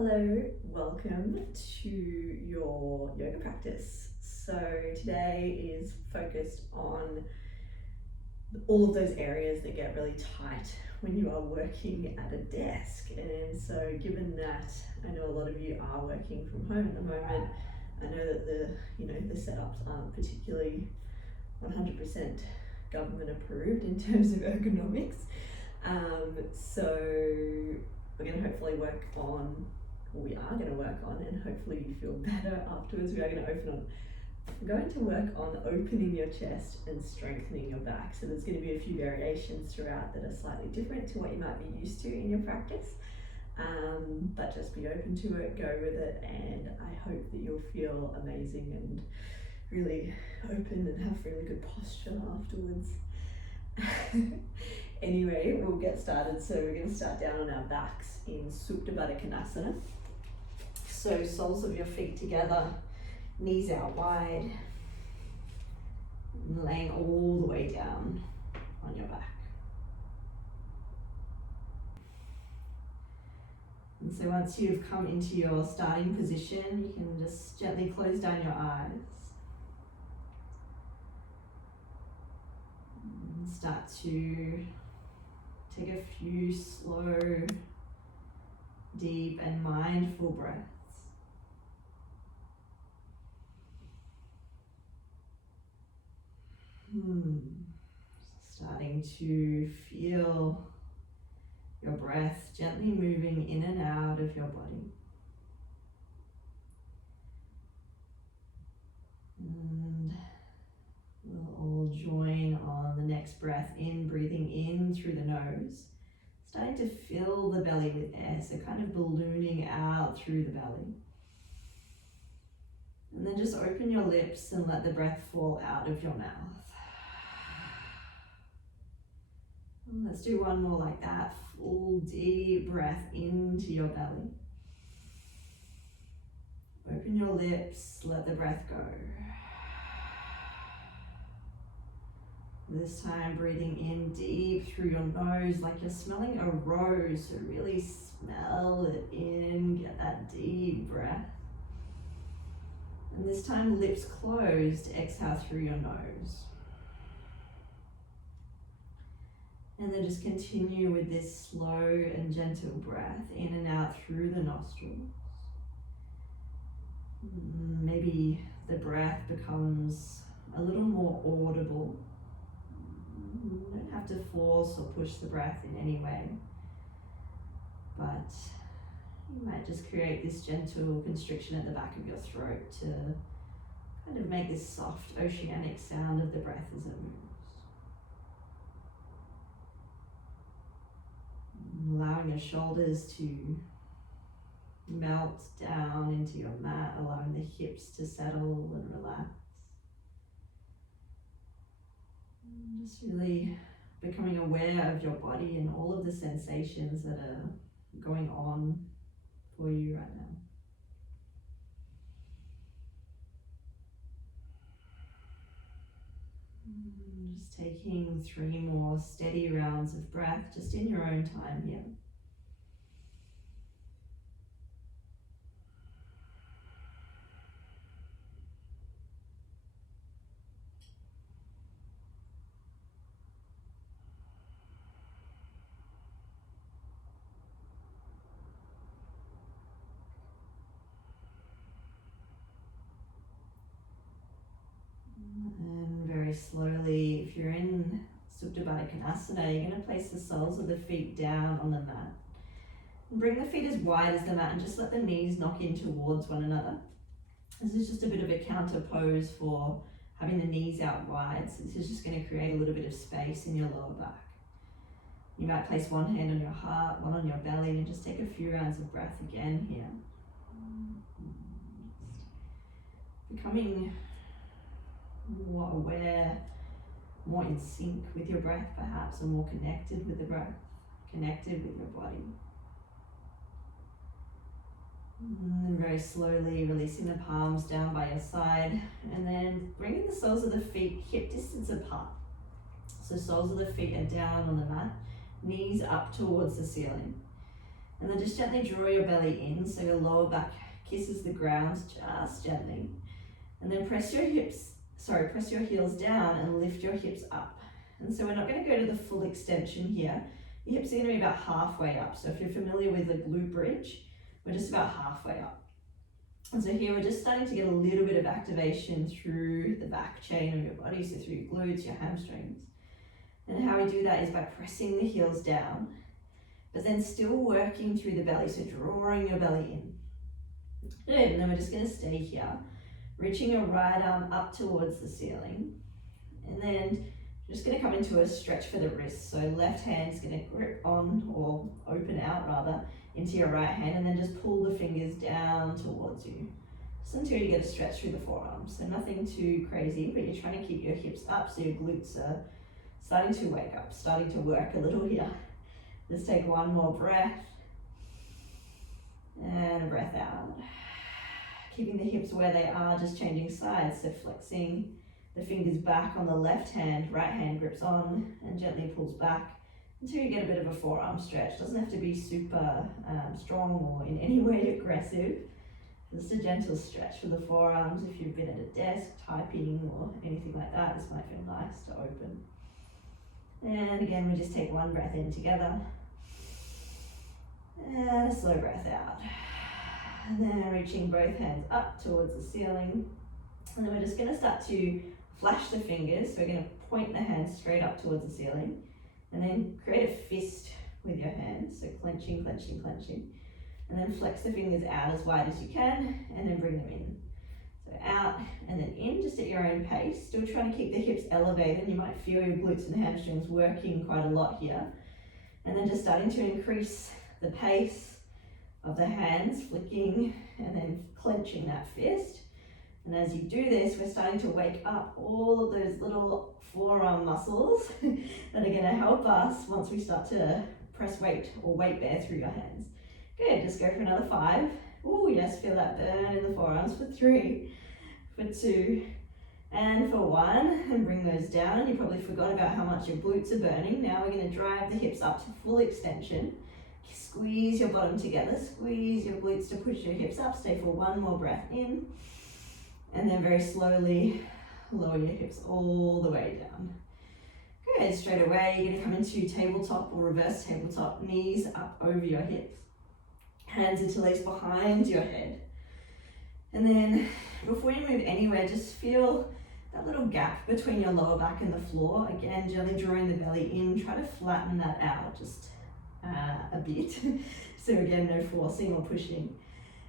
Hello, welcome to your yoga practice. So today is focused on all of those areas that get really tight when you are working at a desk. And so given that I know a lot of you are working from home at the moment, I know that the setups aren't particularly 100% government approved in terms of ergonomics. So we're going to hopefully work on, we are going to work on, and hopefully you feel better afterwards. We're going to work on opening your chest and strengthening your back. So there's going to be a few variations throughout that are slightly different to what you might be used to in your practice. But just be open to it, go with it, and I hope that you'll feel amazing and really open and have really good posture afterwards. Anyway, we'll get started. So we're going to start down on our backs in Supta Baddha Konasana. So soles of your feet together, knees out wide, and laying all the way down on your back. And so once you've come into your starting position, you can just gently close down your eyes. And start to take a few slow, deep and mindful breaths. Starting to feel your breath gently moving in and out of your body. And we'll all join on the next breath in, breathing in through the nose. Starting to fill the belly with air, so kind of ballooning out through the belly. And then just open your lips and let the breath fall out of your mouth. And let's do one more like that. Full deep breath into your belly. Open your lips, let the breath go. This time breathing in deep through your nose like you're smelling a rose. So really smell it in, get that deep breath. And this time lips closed, exhale through your nose. And then just continue with this slow and gentle breath in and out through the nostrils. Maybe the breath becomes a little more audible. You don't have to force or push the breath in any way, but you might just create this gentle constriction at the back of your throat to kind of make this soft oceanic sound of the breath as it moves. Allowing your shoulders to melt down into your mat, allowing the hips to settle and relax. Just really becoming aware of your body and all of the sensations that are going on for you right now. Just taking 3 more steady rounds of breath, just in your own time here. Slowly, if you're in Supta Baddha Konasana, you're going to place the soles of the feet down on the mat. And bring the feet as wide as the mat and just let the knees knock in towards one another. This is just a bit of a counter pose for having the knees out wide. So this is just going to create a little bit of space in your lower back. You might place one hand on your heart, one on your belly, and just take a few rounds of breath again here. Becoming more aware, more in sync with your breath perhaps, or more connected with the breath, connected with your body. And very slowly releasing the palms down by your side, and then bringing the soles of the feet hip distance apart. So soles of the feet are down on the mat, knees up towards the ceiling. And then just gently draw your belly in so your lower back kisses the ground just gently. And then press your heels down and lift your hips up. And so we're not going to go to the full extension here. Your hips are going to be about halfway up. So if you're familiar with the glute bridge, we're just about halfway up. And so here we're just starting to get a little bit of activation through the back chain of your body, so through your glutes, your hamstrings. And how we do that is by pressing the heels down, but then still working through the belly, so drawing your belly in. Good, and then we're just going to stay here, reaching your right arm up towards the ceiling. And then we're just going to come into a stretch for the wrists. So left hand's going to grip on, or open out rather, into your right hand, and then just pull the fingers down towards you. Just until you get a stretch through the forearms. So nothing too crazy, but you're trying to keep your hips up so your glutes are starting to wake up, starting to work a little here. Let's take one more breath. And a breath out. Keeping the hips where they are, just changing sides. So flexing the fingers back on the left hand, right hand grips on and gently pulls back until you get a bit of a forearm stretch. Doesn't have to be super strong or in any way aggressive. Just a gentle stretch for the forearms. If you've been at a desk typing or anything like that, this might feel nice to open. And again, we just take one breath in together. And a slow breath out. And then reaching both hands up towards the ceiling. And then we're just going to start to flash the fingers. So we're going to point the hands straight up towards the ceiling. And then create a fist with your hands. So clenching, clenching, clenching. And then flex the fingers out as wide as you can. And then bring them in. So out and then in, just at your own pace. Still trying to keep the hips elevated. You might feel your glutes and hamstrings working quite a lot here. And then just starting to increase the pace of the hands, flicking and then clenching that fist. And as you do this, we're starting to wake up all of those little forearm muscles that are going to help us once we start to press weight or weight bear through your hands. Good, just go for another 5. Oh yes, feel that burn in the forearms for 3, for 2, and for 1. And bring those down. You probably forgot about how much your glutes are burning. Now we're going to drive the hips up to full extension. Squeeze your bottom together, squeeze your glutes to push your hips up. Stay for 1 more breath in. And then very slowly lower your hips all the way down. Good, straight away you're going to come into tabletop or reverse tabletop, knees up over your hips. Hands interlaced behind your head. And then before you move anywhere, just feel that little gap between your lower back and the floor. Again, gently drawing the belly in, try to flatten that out just a bit. So again, no forcing or pushing.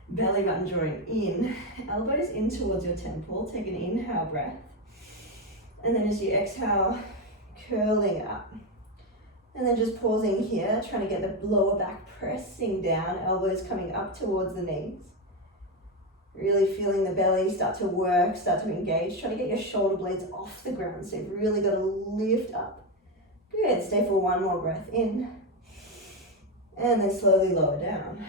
Belly button drawing in, elbows in towards your temple. Take an inhale breath. And then as you exhale, curling up. And then just pausing here, trying to get the lower back pressing down, elbows coming up towards the knees. Really feeling the belly start to work, start to engage. Try to get your shoulder blades off the ground. So you've really got to lift up. Good, stay for 1 more breath in. And then slowly lower down.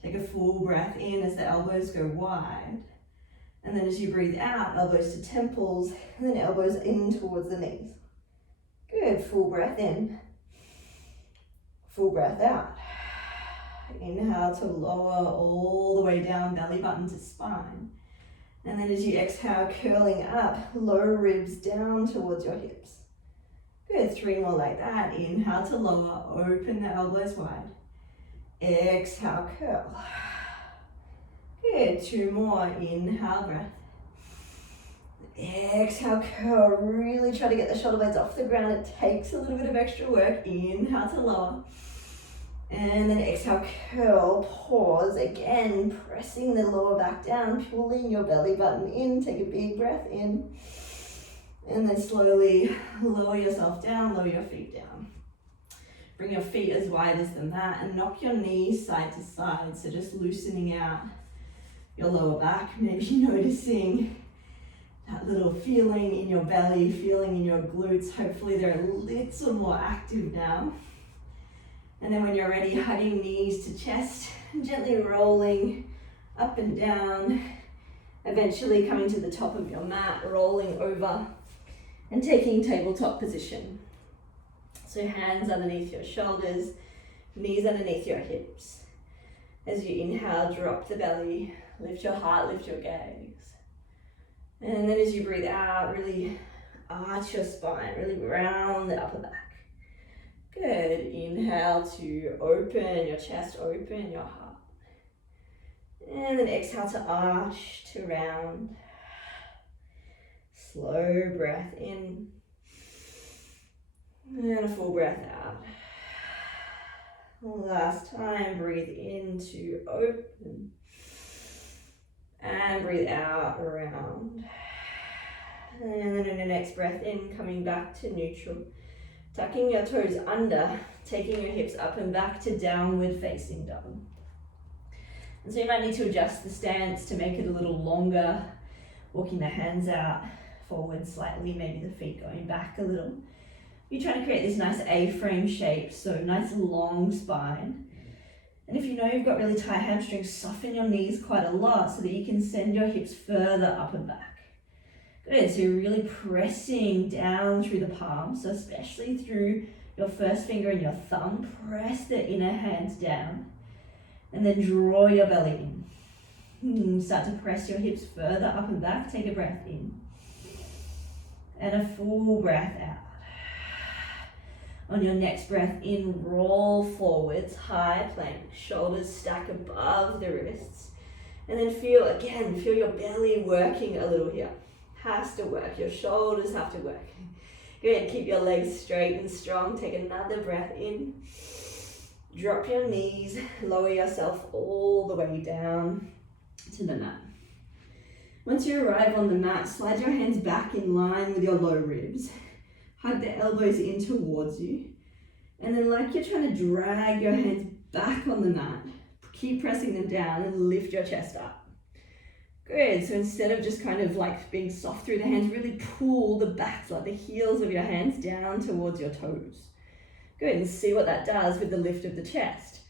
Take a full breath in as the elbows go wide. And then as you breathe out, elbows to temples, and then elbows in towards the knees. Good, full breath in. Full breath out. Inhale to lower all the way down, belly button to spine. And then as you exhale, curling up, lower ribs down towards your hips. Good, 3 more like that. Inhale to lower, open the elbows wide. Exhale, curl. Good, 2 more. Inhale, breath. Exhale, curl. Really try to get the shoulder blades off the ground. It takes a little bit of extra work. Inhale to lower. And then exhale, curl, pause. Again, pressing the lower back down, pulling your belly button in. Take a big breath in. And then slowly lower yourself down, lower your feet down. Bring your feet as wide as the mat and knock your knees side to side. So just loosening out your lower back, maybe noticing that little feeling in your belly, feeling in your glutes. Hopefully they're a little more active now. And then when you're ready, hugging knees to chest, gently rolling up and down, eventually coming to the top of your mat, rolling over and taking tabletop position. So hands underneath your shoulders, Knees underneath your hips. As you inhale, drop the belly, lift your heart, lift your gaze. And then as you breathe out, really arch your spine, really round the upper back. Good. Inhale to open your chest, open your heart. And then exhale to arch, to round. Slow breath in. And a full breath out. Last time, breathe in to open. And breathe out, round. And then in the next breath in, coming back to neutral. Tucking your toes under, taking your hips up and back to downward facing dog. And so you might need to adjust the stance to make it a little longer, walking the hands out forward slightly, maybe the feet going back a little. You're trying to create this nice A-frame shape, so nice long spine. And if you know you've got really tight hamstrings, soften your knees quite a lot so that you can send your hips further up and back. Good, so you're really pressing down through the palms, so especially through your first finger and your thumb, press the inner hands down. And then draw your belly in. Start to press your hips further up and back. Take a breath in. And a full breath out. On your next breath in, roll forwards, high plank. Shoulders stack above the wrists. And then feel your belly working a little here. Has to work. Your shoulders have to work. Good. Keep your legs straight and strong. Take another breath in. Drop your knees, lower yourself all the way down to the mat. Once you arrive on the mat, slide your hands back in line with your low ribs. Hug the elbows in towards you. And then like you're trying to drag your hands back on the mat, keep pressing them down and lift your chest up. Good, so instead of just kind of like being soft through the hands, really pull the backs, like the heels of your hands down towards your toes. Good, and see what that does with the lift of the chest.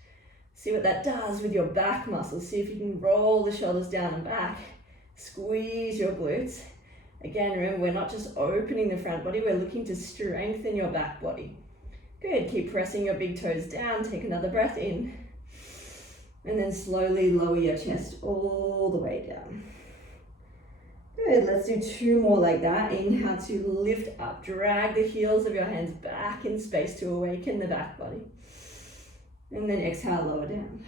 See what that does with your back muscles. See if you can roll the shoulders down and back. Squeeze your glutes. Again, remember, we're not just opening the front body, we're looking to strengthen your back body. Good, keep pressing your big toes down. Take another breath in. And then slowly lower your chest all the way down. Good, let's do 2 more like that. Inhale to lift up, drag the heels of your hands back in space to awaken the back body. And then exhale, lower down.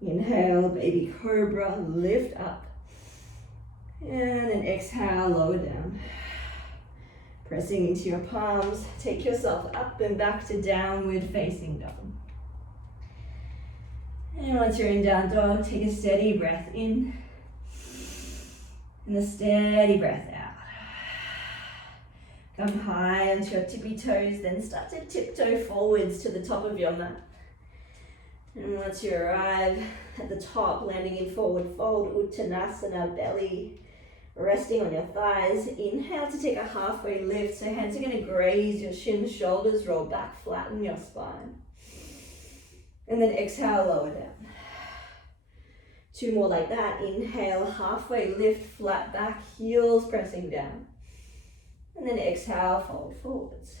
Inhale, baby cobra, lift up. And then exhale, lower down. Pressing into your palms, take yourself up and back to downward facing dog. And once you're in down dog, take a steady breath in. And a steady breath out. Come high onto your tippy toes, then start to tiptoe forwards to the top of your mat. And once you arrive at the top, landing in forward fold, Uttanasana, belly resting on your thighs. Inhale to take a halfway lift, so hands are going to graze your shins, shoulders roll back, flatten your spine. And then exhale, lower down. 2 more like that. Inhale, halfway lift, flat back, heels pressing down. And then exhale, fold forwards.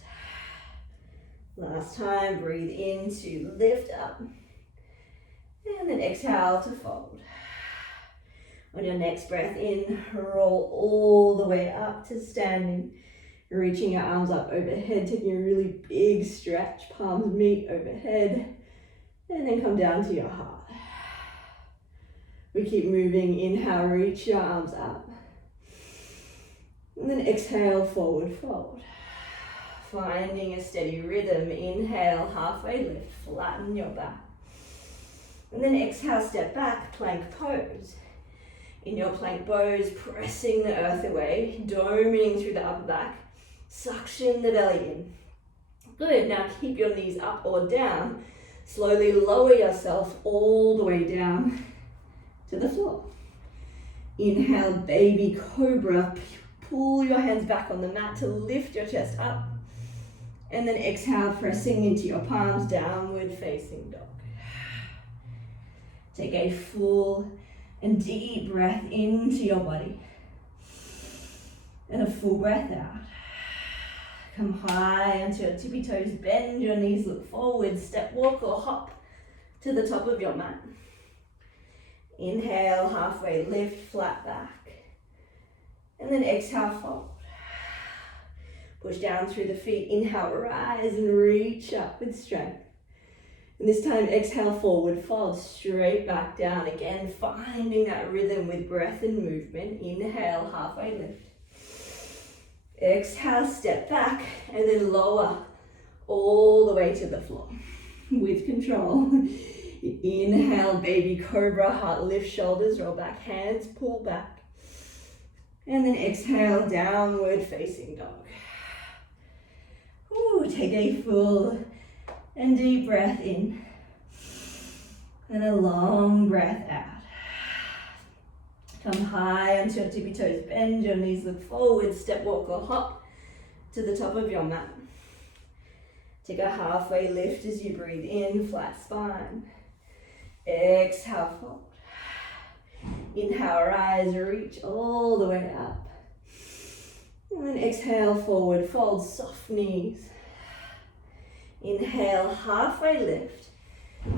Last time, breathe in to lift up. And then exhale to fold. On your next breath in, roll all the way up to standing. Reaching your arms up overhead, taking a really big stretch, palms meet overhead. And then come down to your heart. We keep moving. Inhale, reach your arms up. And then exhale, forward fold. Finding a steady rhythm. Inhale, halfway lift, flatten your back. And then exhale, step back, plank pose. In your plank pose, pressing the earth away, doming through the upper back. Suction the belly in. Good, now keep your knees up or down. Slowly lower yourself all the way down to the floor. Inhale, baby cobra. Pull your hands back on the mat to lift your chest up. And then exhale, pressing into your palms, downward facing dog. Take a full and deep breath into your body. And a full breath out. Come high onto your tippy toes, bend your knees, look forward, step, walk or hop to the top of your mat. Inhale, halfway lift, flat back. And then exhale, fold. Push down through the feet, inhale, rise and reach up with strength. And this time, exhale, forward fold, straight back down. Again, finding that rhythm with breath and movement. Inhale, halfway lift. Exhale, step back, and then lower all the way to the floor with control. Inhale, baby cobra, heart lift, shoulders, roll back, hands, pull back. And then exhale, downward facing dog. Ooh, take a full and deep breath in. And a long breath out. Come high onto your tippy toes, bend your knees, look forward, step, walk or hop to the top of your mat. Take a halfway lift as you breathe in, flat spine. Exhale, fold. Inhale, rise, reach all the way up. And then exhale, forward fold, soft knees. Inhale, halfway lift.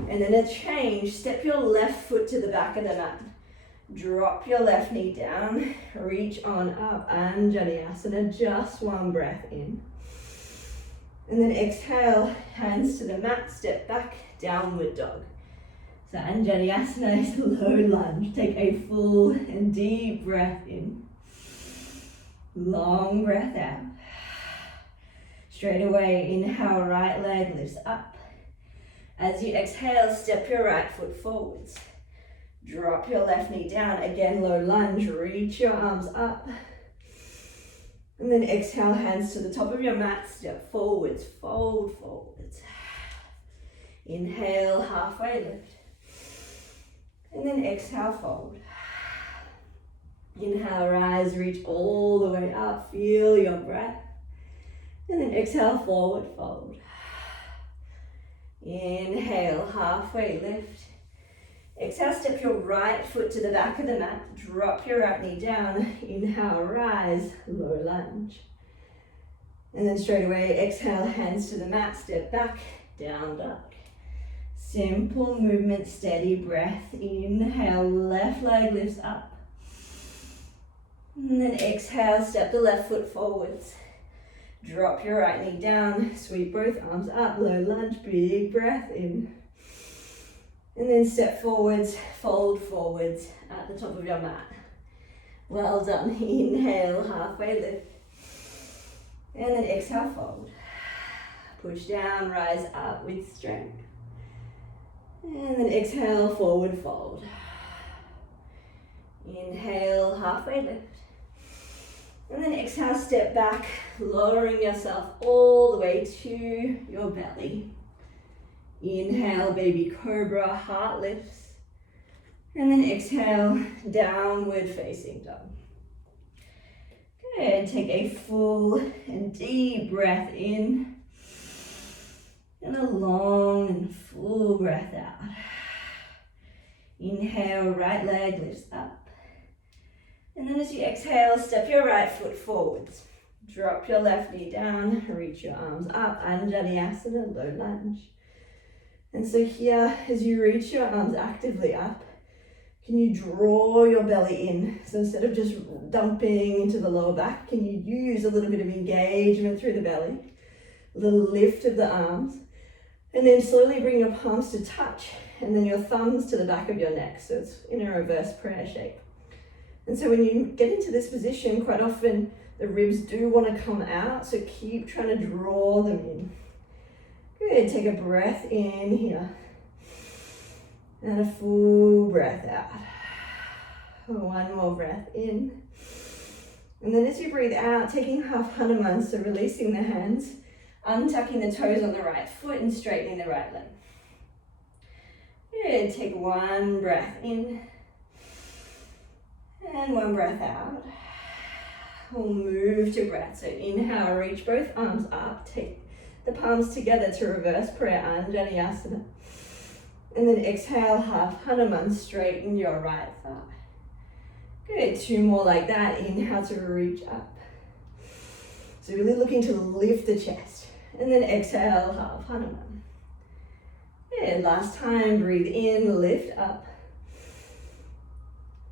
And then a change, step your left foot to the back of the mat. Drop your left knee down, reach on up, Vinyasa, just one breath in. And then exhale, hands to the mat, step back, downward dog. So Vinyasa is a low lunge. Take a full and deep breath in. Long breath out. Straight away, inhale, right leg lifts up. As you exhale, step your right foot forwards. Drop your left knee down, again low lunge, reach your arms up. And then exhale, hands to the top of your mat, step forwards, fold forwards. Inhale, halfway lift. And then exhale, fold. Inhale, rise, reach all the way up, feel your breath. And then exhale, forward fold. Inhale, halfway lift. Exhale, step your right foot to the back of the mat. Drop your right knee down. Inhale, rise, low lunge. And then straight away, exhale, hands to the mat, step back, down dog. Simple movement, steady breath. Inhale, left leg lifts up. And then exhale, step the left foot forwards. Drop your right knee down, sweep both arms up, low lunge, big breath in. And then step forwards, fold forwards at the top of your mat. Well done. Inhale, halfway lift. And then exhale, fold. Push down, rise up with strength. And then exhale, forward fold. Inhale, halfway lift. And then exhale, step back, lowering yourself all the way to your belly. Inhale, baby cobra, heart lifts. And then exhale, downward facing dog. Good, take a full and deep breath in. And a long and full breath out. Inhale, right leg lifts up. And then as you exhale, step your right foot forwards. Drop your left knee down, reach your arms up, Vinyasa, low lunge. And so here, as you reach your arms actively up, can you draw your belly in? So instead of just dumping into the lower back, can you use a little bit of engagement through the belly, a little lift of the arms, and then slowly bring your palms to touch, and then your thumbs to the back of your neck. So it's in a reverse prayer shape. And so when you get into this position, quite often the ribs do want to come out, so keep trying to draw them in. Good, take a breath in here. And a full breath out. One more breath in. And then as you breathe out, taking half Hanuman, so releasing the hands, untucking the toes on the right foot and straightening the right leg. Good, take one breath in. And one breath out. We'll move to breath. So inhale, reach both arms up. Take the palms together to reverse prayer, Vinyasa. And then exhale, half Hanuman, straighten your right thigh. Good, two more like that. Inhale to reach up. So really looking to lift the chest. And then exhale, half Hanuman. And last time, breathe in, lift up.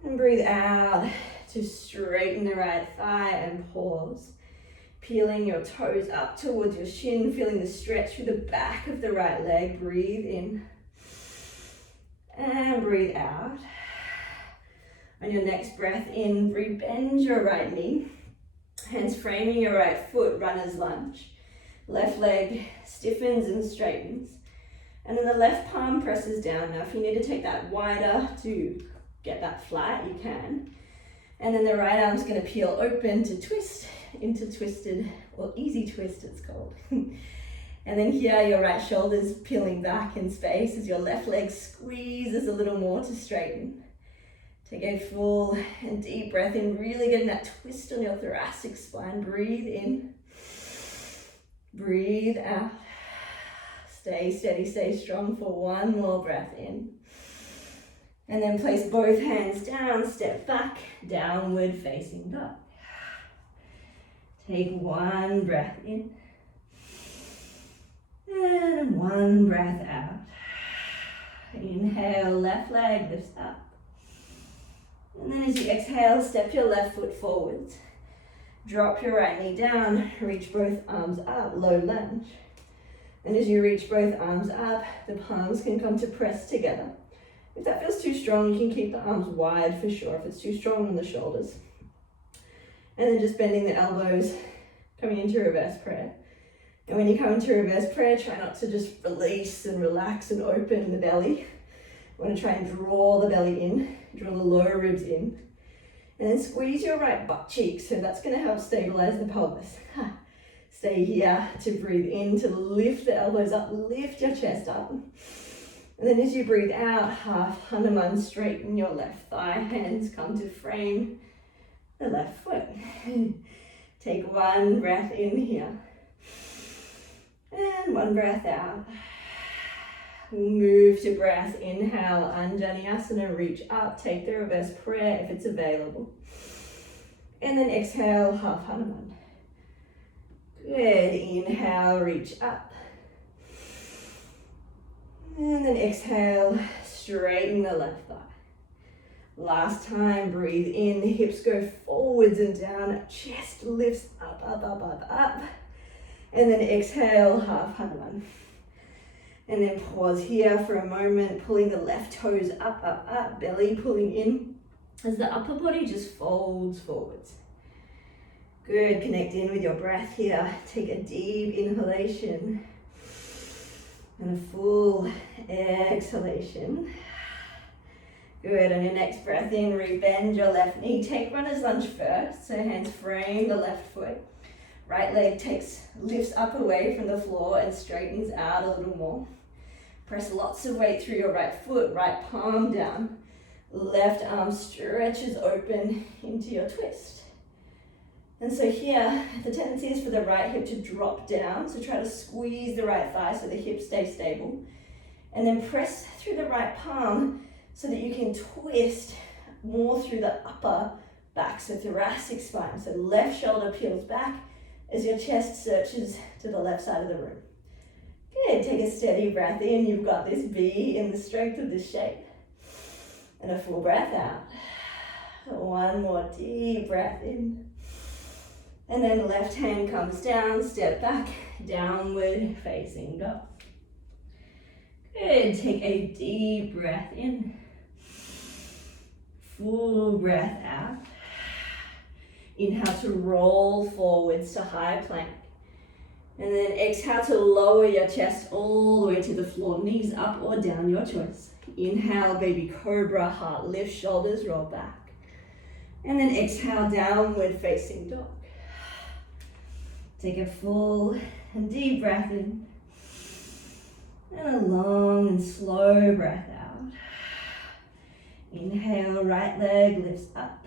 And breathe out to straighten the right thigh and pause. Peeling your toes up towards your shin, feeling the stretch through the back of the right leg. Breathe in. And breathe out. On your next breath in, rebend your right knee. Hands framing your right foot, runner's lunge. Left leg stiffens and straightens. And then the left palm presses down. Now if you need to take that wider to get that flat, you can. And then the right arm's going to peel open to twist into twisted, or easy twist it's called. And then here your right shoulder's peeling back in space as your left leg squeezes a little more to straighten. Take a full and deep breath in, really getting that twist on your thoracic spine. Breathe in, breathe out. Stay steady, stay strong for one more breath in. And then place both hands down, step back, downward facing dog. Take one breath in. And one breath out. Inhale, left leg lifts up. And then as you exhale, step your left foot forwards. Drop your right knee down, reach both arms up, low lunge. And as you reach both arms up, the palms can come to press together. If that feels too strong, you can keep the arms wide for sure if it's too strong on the shoulders. And then just bending the elbows, coming into reverse prayer. And when you come into reverse prayer, try not to just release and relax and open the belly. You want to try and draw the belly in, draw the lower ribs in. And then squeeze your right butt cheek, so that's going to help stabilize the pelvis. Stay here to breathe in, to lift the elbows up, lift your chest up. And then as you breathe out, half Hanuman, straighten your left thigh, hands come to frame the left foot. Take one breath in here. And one breath out. Move to breath, inhale, Anjaneyasana, reach up, take the reverse prayer if it's available. And then exhale, half Hanuman. Good, inhale, reach up. And then exhale, straighten the left thigh. Last time, breathe in, hips go forwards and down, chest lifts up, up, up, up, up. And then exhale, half Hanuman. And then pause here for a moment, pulling the left toes up, up, up, belly pulling in as the upper body just folds forwards. Good, connect in with your breath here. Take a deep inhalation and a full exhalation. Good, on your next breath in, rebend your left knee. Take runner's lunge first, so hands frame the left foot. Right leg lifts up away from the floor and straightens out a little more. Press lots of weight through your right foot, right palm down. Left arm stretches open into your twist. And so here, the tendency is for the right hip to drop down, so try to squeeze the right thigh so the hips stay stable. And then press through the right palm so that you can twist more through the upper back, so thoracic spine. So left shoulder peels back as your chest searches to the left side of the room. Good, take a steady breath in. You've got this, be in the strength of this shape. And a full breath out. One more deep breath in. And then left hand comes down, step back, downward facing dog. Good, take a deep breath in. Full breath out. Inhale to roll forwards to high plank. And then exhale to lower your chest all the way to the floor, knees up or down, your choice. Inhale, baby cobra, heart lift, shoulders roll back. And then exhale, downward facing dog. Take a full and deep breath in. And a long and slow breath out. Inhale, right leg lifts up.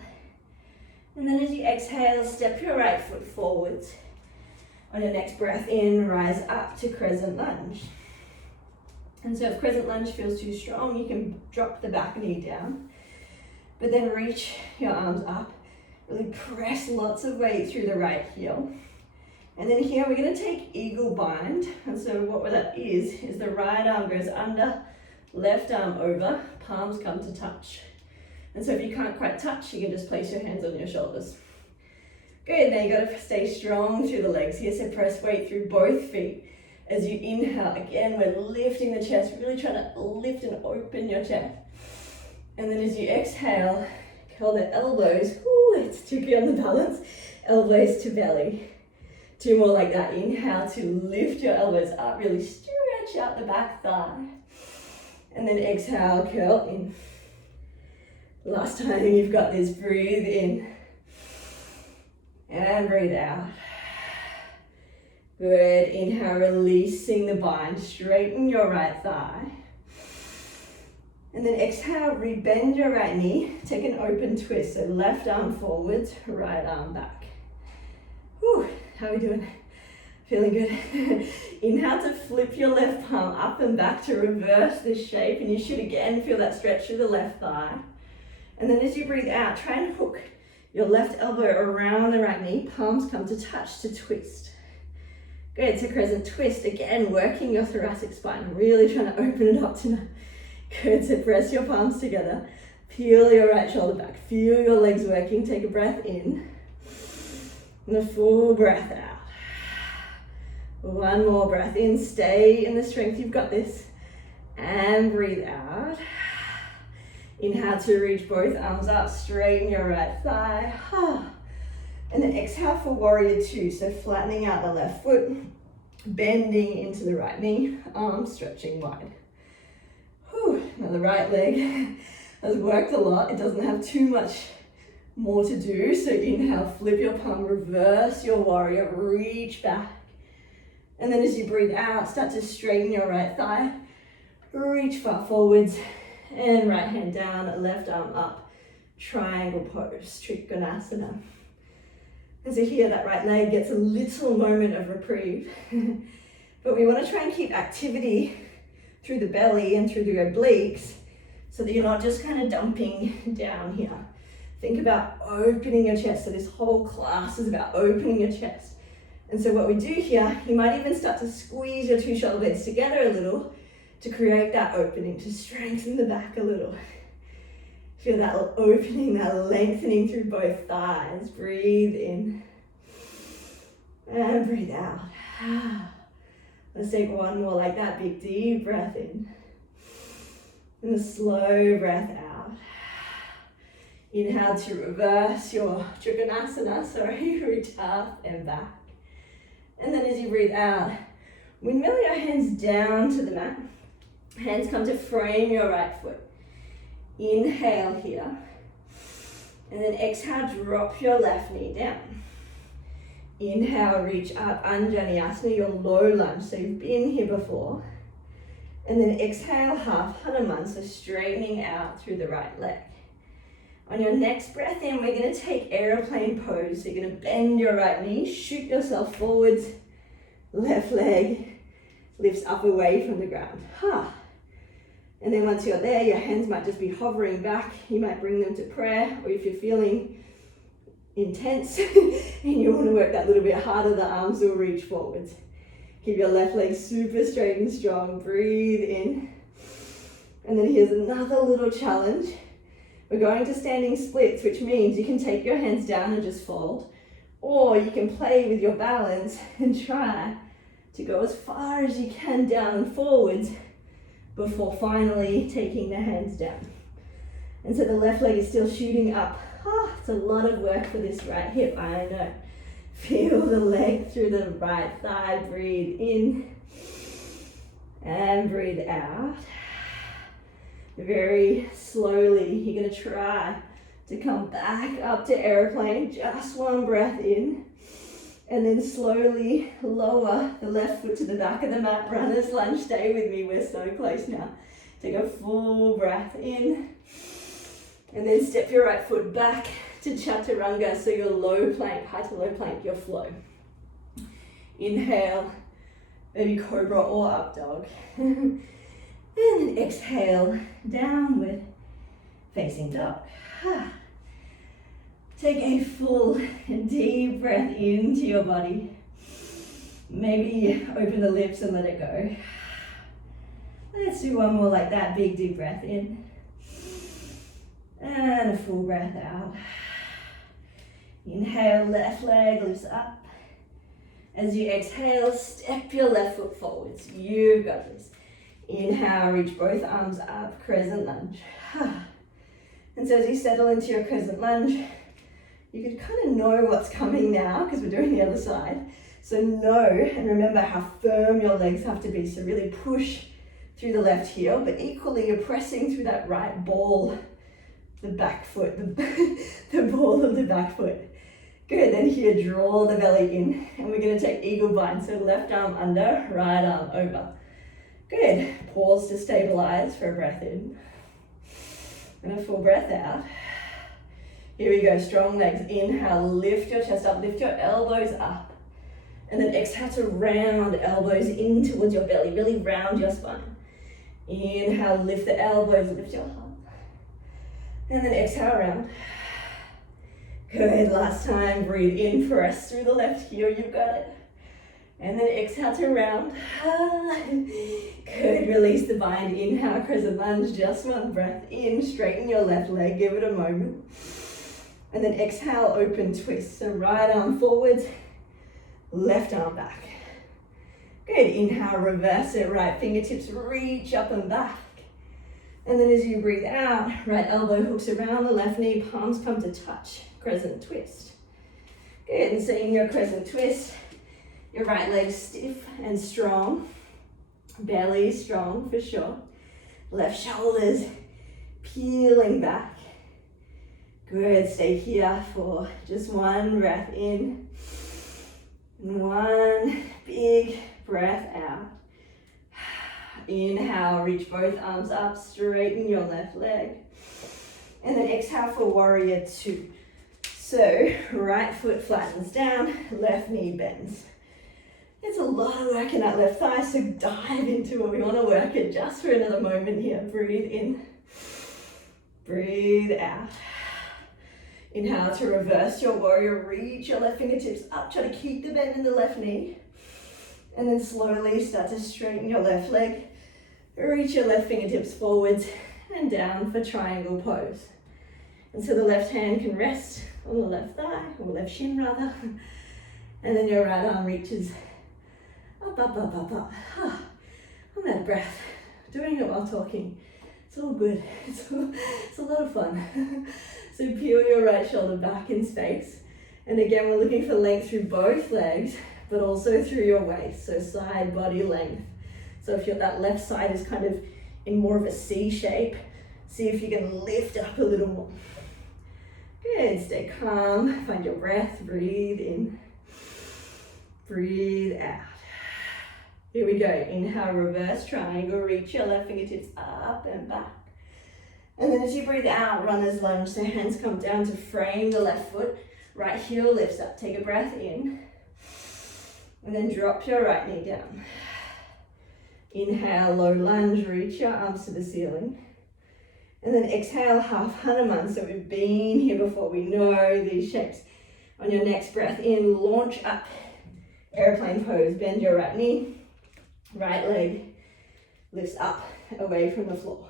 And then as you exhale, step your right foot forwards. On your next breath in, rise up to crescent lunge. And so if crescent lunge feels too strong, you can drop the back knee down, but then reach your arms up. Really press lots of weight through the right heel. And then here we're going to take eagle bind. And so what that is the right arm goes under, left arm over, palms come to touch. And so if you can't quite touch, you can just place your hands on your shoulders. Good, now you got to stay strong through the legs here, so press weight through both feet. As you inhale, again, we're lifting the chest, really trying to lift and open your chest. And then as you exhale, curl the elbows. Ooh, it's tricky on the balance. Elbows to belly. 2 more like that. Inhale to lift your elbows up, really stretch out the back thigh. And then exhale, curl in. Last time you've got this, breathe in. And breathe out. Good, inhale, releasing the bind, straighten your right thigh. And then exhale, rebend your right knee, take an open twist. So left arm forwards, right arm back. Whew, how are we doing? Feeling good? Inhale to flip your left palm up and back to reverse this shape. And you should again feel that stretch through the left thigh. And then as you breathe out, try and hook your left elbow around the right knee. Palms come to touch to twist. Good, so crescent twist. Again, working your thoracic spine. Really trying to open it up tonight. Good, so press your palms together. Peel your right shoulder back. Feel your legs working. Take a breath in. And a full breath out. 1 more breath in. Stay in the strength. You've got this. And breathe out. Inhale to reach both arms up. Straighten your right thigh. And then exhale for warrior 2. So flattening out the left foot. Bending into the right knee. Arms stretching wide. Now the right leg has worked a lot. It doesn't have too much more to do. So inhale, flip your palm, reverse your warrior, reach back. And then as you breathe out, start to straighten your right thigh. Reach far forwards and right hand down, left arm up. Triangle pose, Trikonasana. And so here that right leg gets a little moment of reprieve. But we want to try and keep activity through the belly and through the obliques so that you're not just kind of dumping down here. Think about opening your chest. So this whole class is about opening your chest. And so what we do here, you might even start to squeeze your 2 shoulder blades together a little to create that opening, to strengthen the back a little. Feel that opening, that lengthening through both thighs. Breathe in and breathe out. Let's take 1 more like that. Big deep breath in. And a slow breath out. Inhale to reverse your Trikonasana, reach up and back. And then as you breathe out, windmill your hands down to the mat. Hands come to frame your right foot. Inhale here. And then exhale, drop your left knee down. Inhale, reach up, Anjaneyasana, your low lunge. So you've been here before. And then exhale, half Hanuman, so straightening out through the right leg. On your next breath in, we're going to take aeroplane pose. So you're going to bend your right knee, shoot yourself forwards. Left leg lifts up away from the ground. And then once you're there, your hands might just be hovering back. You might bring them to prayer, or if you're feeling intense and you want to work that little bit harder, the arms will reach forwards. Keep your left leg super straight and strong. Breathe in. And then here's another little challenge. We're going to standing splits, which means you can take your hands down and just fold, or you can play with your balance and try to go as far as you can down and forwards before finally taking the hands down. And so the left leg is still shooting up. It's a lot of work for this right hip, I know. Feel the leg through the right thigh. Breathe in and breathe out. Very slowly, you're going to try to come back up to airplane. Just 1 breath in. And then slowly lower the left foot to the back of the mat. Runner's lunge, stay with me, we're so close now. Take a full breath in. And then step your right foot back to chaturanga, so your low plank, high to low plank, your flow. Inhale, baby cobra or up dog. And then exhale, downward facing dog. Take a full and deep breath into your body. Maybe open the lips and let it go. Let's do one more like that. Big deep breath in. And a full breath out. Inhale, left leg lifts up. As you exhale, step your left foot forwards. You've got this. Inhale, reach both arms up, crescent lunge. And so as you settle into your crescent lunge, you can kind of know what's coming now because we're doing the other side. So know and remember how firm your legs have to be. So really push through the left heel, but equally you're pressing through that right ball, the back foot, the ball of the back foot. Good, then here, draw the belly in, and we're gonna take eagle bind. So left arm under, right arm over. Good, pause to stabilize for a breath in. And a full breath out. Here we go, strong legs. Inhale, lift your chest up, lift your elbows up. And then exhale to round elbows in towards your belly, really round your spine. Inhale, lift the elbows, lift your heart. And then exhale, round. Good, last time, breathe in, press through the left heel, you've got it. And then exhale to round. Good, release the bind, inhale, crescent lunge, just one breath in, straighten your left leg, give it a moment. And then exhale, open twist, so right arm forwards, left arm back. Good, inhale, reverse it, right fingertips reach up and back. And then as you breathe out, right elbow hooks around the left knee, palms come to touch, crescent twist. Good, and so in your crescent twist, your right leg stiff and strong, belly strong for sure. Left shoulders peeling back. Good, stay here for just one breath in. And one big breath out. Inhale, reach both arms up, straighten your left leg. And then exhale for warrior two. So right foot flattens down, left knee bends. There's a lot of work in that left thigh, so dive into it. We want to work it just for another moment here. Breathe in, breathe out. Inhale to reverse your warrior, reach your left fingertips up, try to keep the bend in the left knee. And then slowly start to straighten your left leg, reach your left fingertips forwards and down for triangle pose. And so the left hand can rest on the left thigh, or left shin rather. And then your right arm reaches up, up, up, up, up. I'm out of breath, doing it while talking. It's all good, it's a lot of fun. So peel your right shoulder back in space. And again, we're looking for length through both legs, but also through your waist, so side body length. So if that left side is kind of in more of a C shape, see if you can lift up a little more. Good, stay calm, find your breath, breathe in, breathe out. Here we go, inhale, reverse triangle, reach your left fingertips up and back. And then as you breathe out, runner's lunge, so hands come down to frame the left foot, right heel lifts up, take a breath in, and then drop your right knee down. Inhale, low lunge, reach your arms to the ceiling. And then exhale, half Hanuman. So we've been here before, we know these shapes. On your next breath in, launch up, airplane pose, bend your right knee, right leg lifts up, away from the floor.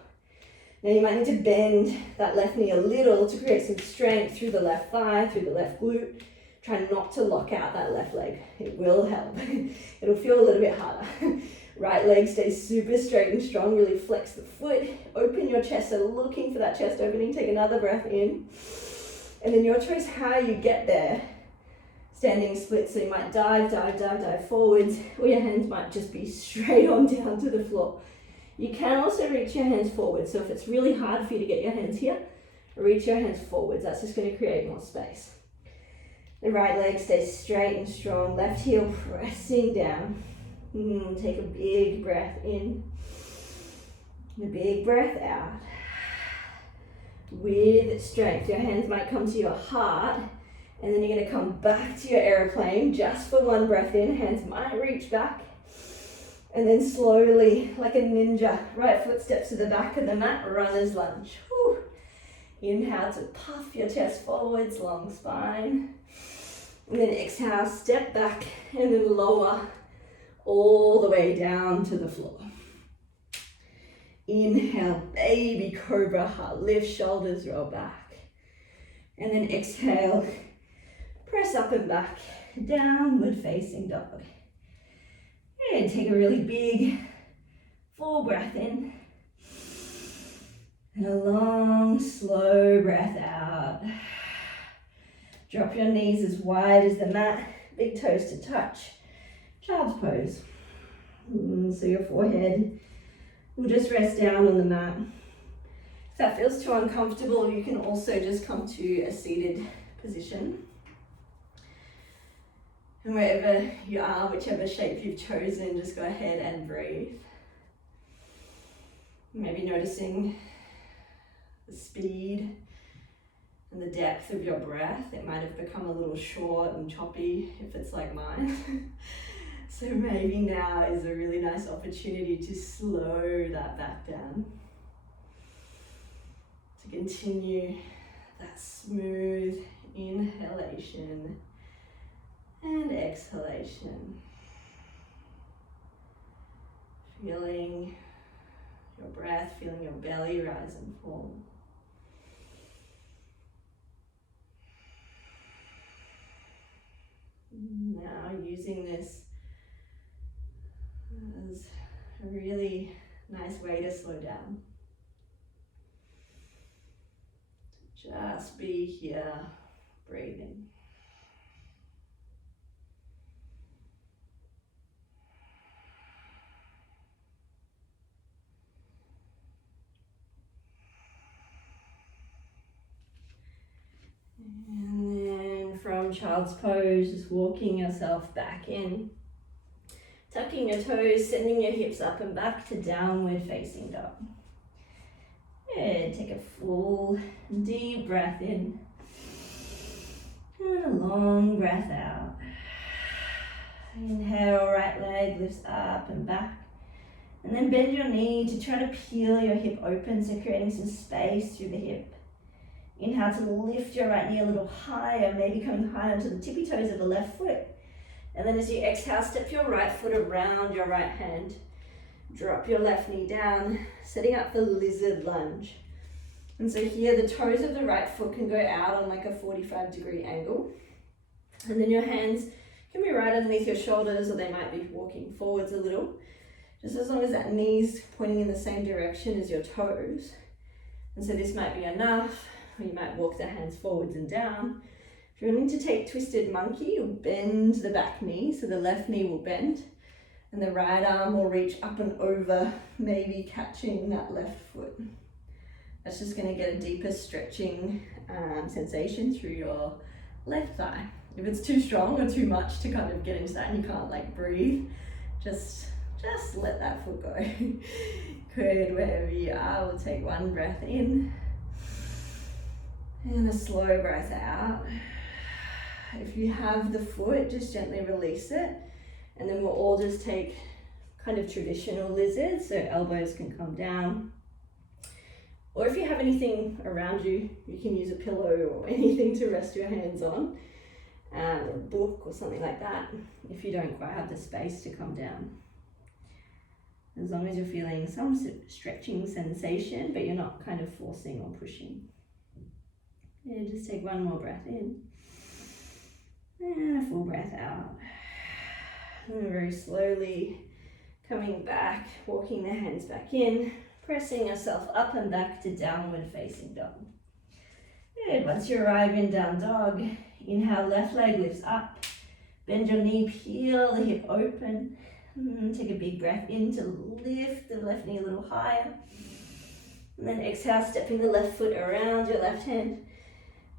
Now you might need to bend that left knee a little to create some strength through the left thigh, through the left glute. Try not to lock out that left leg. It will help. It'll feel a little bit harder. Right leg stays super straight and strong. Really flex the foot. Open your chest. So looking for that chest opening. Take another breath in. And then your choice how you get there. Standing split. So you might dive forwards. Or your hands might just be straight on down to the floor. You can also reach your hands forward. So if it's really hard for you to get your hands here, reach your hands forwards. That's just going to create more space. The right leg stays straight and strong. Left heel pressing down. Take a big breath in. And a big breath out. With strength, your hands might come to your heart. And then you're going to come back to your airplane just for one breath in. Hands might reach back. And then slowly, like a ninja, right foot steps to the back of the mat, runner's lunge. Whew. Inhale to puff your chest forwards, long spine. And then exhale, step back and then lower all the way down to the floor. Inhale, baby cobra, heart lift, shoulders roll back. And then exhale, press up and back, downward facing dog. And take a really big, full breath in. And a long, slow breath out. Drop your knees as wide as the mat, big toes to touch. Child's pose. So your forehead will just rest down on the mat. If that feels too uncomfortable, you can also just come to a seated position. And wherever you are, whichever shape you've chosen, just go ahead and breathe. Maybe noticing the speed and the depth of your breath. It might have become a little short and choppy if it's like mine. So maybe now is a really nice opportunity to slow that back down. To continue that smooth inhalation and exhalation. Feeling your breath, feeling your belly rise and fall. Now using this as a really nice way to slow down. Just be here, breathing. And then from child's pose, just walking yourself back in. Tucking your toes, sending your hips up and back to downward facing dog. Good, take a full deep breath in. And a long breath out. Inhale, right leg lifts up and back. And then bend your knee to try to peel your hip open, so creating some space through the hip. Inhale to lift your right knee a little higher, maybe coming higher onto the tippy toes of the left foot. And then as you exhale, step your right foot around your right hand. Drop your left knee down, setting up for lizard lunge. And so here the toes of the right foot can go out on like a 45-degree angle. And then your hands can be right underneath your shoulders, or they might be walking forwards a little. Just as long as that knee's pointing in the same direction as your toes. And so this might be enough, or you might walk the hands forwards and down. If you're wanting to take twisted monkey, you'll bend the back knee, so the left knee will bend, and the right arm will reach up and over, maybe catching that left foot. That's just going to get a deeper stretching sensation through your left thigh. If it's too strong or too much to kind of get into that and you can't like breathe, just let that foot go. Good, wherever you are, we'll take one breath in and a slow breath out. If you have the foot, just gently release it, and then we'll all just take kind of traditional lizard, so elbows can come down. Or if you have anything around you, you can use a pillow or anything to rest your hands on, or a book or something like that, if you don't quite have the space to come down. As long as you're feeling some stretching sensation, but you're not kind of forcing or pushing. Yeah, just take one more breath in. And a full breath out. And very slowly coming back, walking the hands back in, pressing yourself up and back to downward facing dog. Good, once you arrive in down dog, inhale, left leg lifts up, bend your knee, peel the hip open, take a big breath in to lift the left knee a little higher, and then exhale, stepping the left foot around your left hand,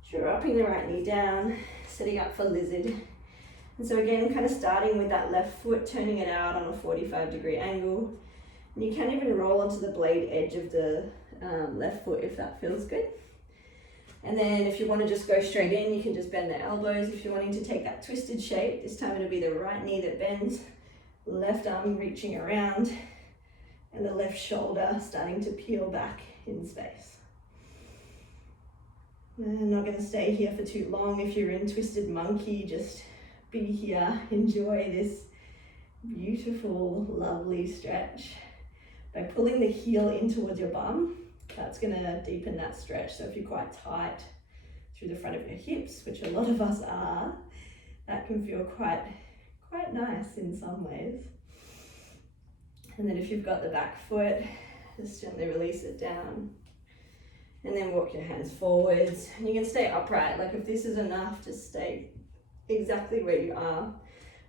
dropping the right knee down, setting up for lizard. And so again, kind of starting with that left foot, turning it out on a 45-degree angle. And you can even roll onto the blade edge of the left foot if that feels good. And then if you want to just go straight in, you can just bend the elbows. If you're wanting to take that twisted shape, this time it'll be the right knee that bends, left arm reaching around, and the left shoulder starting to peel back in space. I'm not going to stay here for too long. If you're in twisted monkey, just be here, enjoy this Beautiful, lovely stretch. By pulling the heel in towards your bum, that's going to deepen that stretch. So if you're quite tight through the front of your hips, which a lot of us are, that can feel quite nice in some ways. And then if you've got the back foot, just gently release it down. And then walk your hands forwards. And you can stay upright. Like if this is enough, just stay exactly where you are.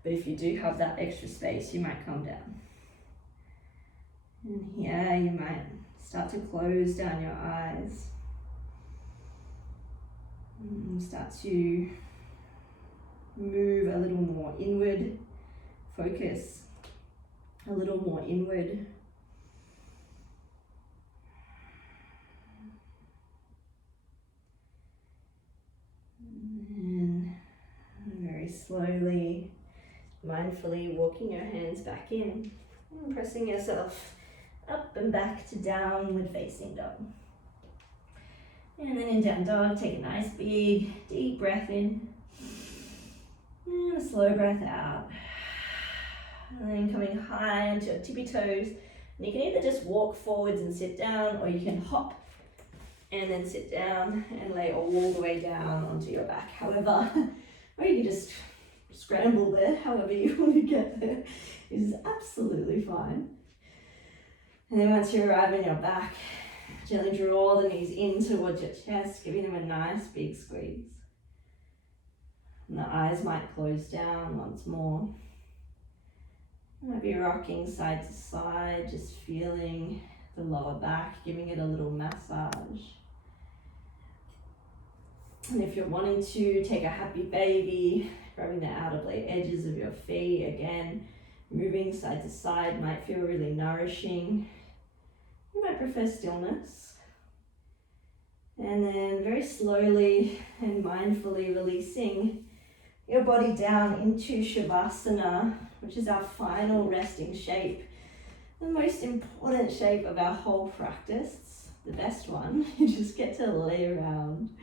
But if you do have that extra space, you might come down. And here you might start to close down your eyes. And start to move a little more inward. Focus a little more inward. And very slowly, mindfully walking your hands back in and pressing yourself up and back to downward facing dog. And then in down dog, take a nice big deep breath in and a slow breath out. And then coming high onto your tippy toes. And you can either just walk forwards and sit down, or you can hop and then sit down and lay all the way down onto your back. However, or you can just scramble there, however you want to get there, is absolutely fine. And then once you arrive on your back, gently draw the knees in towards your chest, giving them a nice big squeeze. And the eyes might close down once more. You might be rocking side to side, just feeling the lower back, giving it a little massage. And if you're wanting to take a happy baby, grabbing the outer blade edges of your feet, again, moving side to side might feel really nourishing. You might prefer stillness. And then very slowly and mindfully releasing your body down into Shavasana, which is our final resting shape. The most important shape of our whole practice, the best one. You just get to lay around.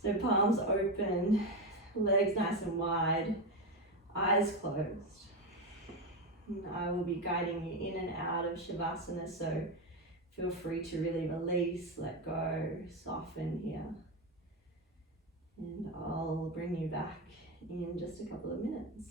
So palms open, legs nice and wide, eyes closed. And I will be guiding you in and out of Shavasana, so feel free to really release, let go, soften here. And I'll bring you back in just a couple of minutes.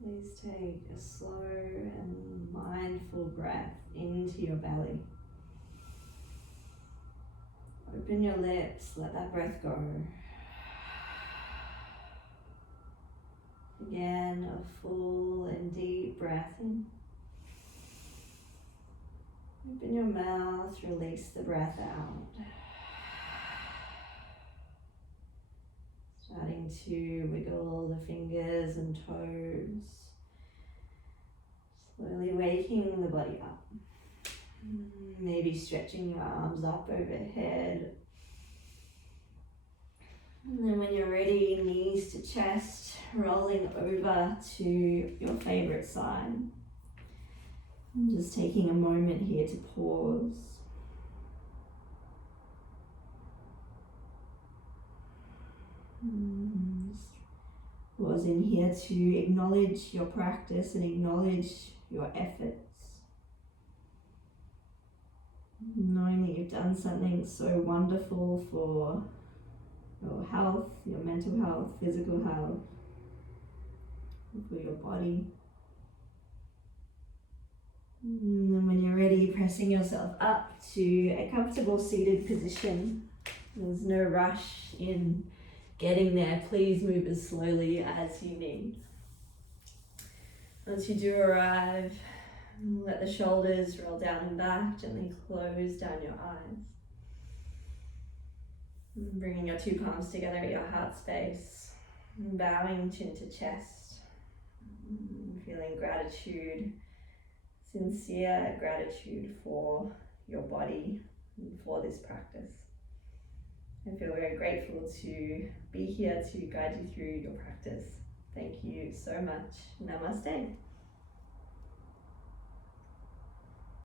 Please take a slow and mindful breath into your belly. Open your lips, let that breath go. Again, a full and deep breath in. Open your mouth, release the breath out. Starting to wiggle the fingers and toes. Slowly waking the body up. Maybe stretching your arms up overhead. And then when you're ready, knees to chest, rolling over to your favorite side. And just taking a moment here to pause. Just pausing here to acknowledge your practice and acknowledge your efforts. Knowing that you've done something so wonderful for your health, your mental health, physical health, for your body. And then when you're ready, pressing yourself up to a comfortable seated position. There's no rush in getting there. Please move as slowly as you need. Once you do arrive, let the shoulders roll down and back, gently close down your eyes. Bringing your two palms together at your heart space, bowing chin to chest, feeling gratitude, sincere gratitude for your body and for this practice. I feel very grateful to be here to guide you through your practice. Thank you so much. Namaste.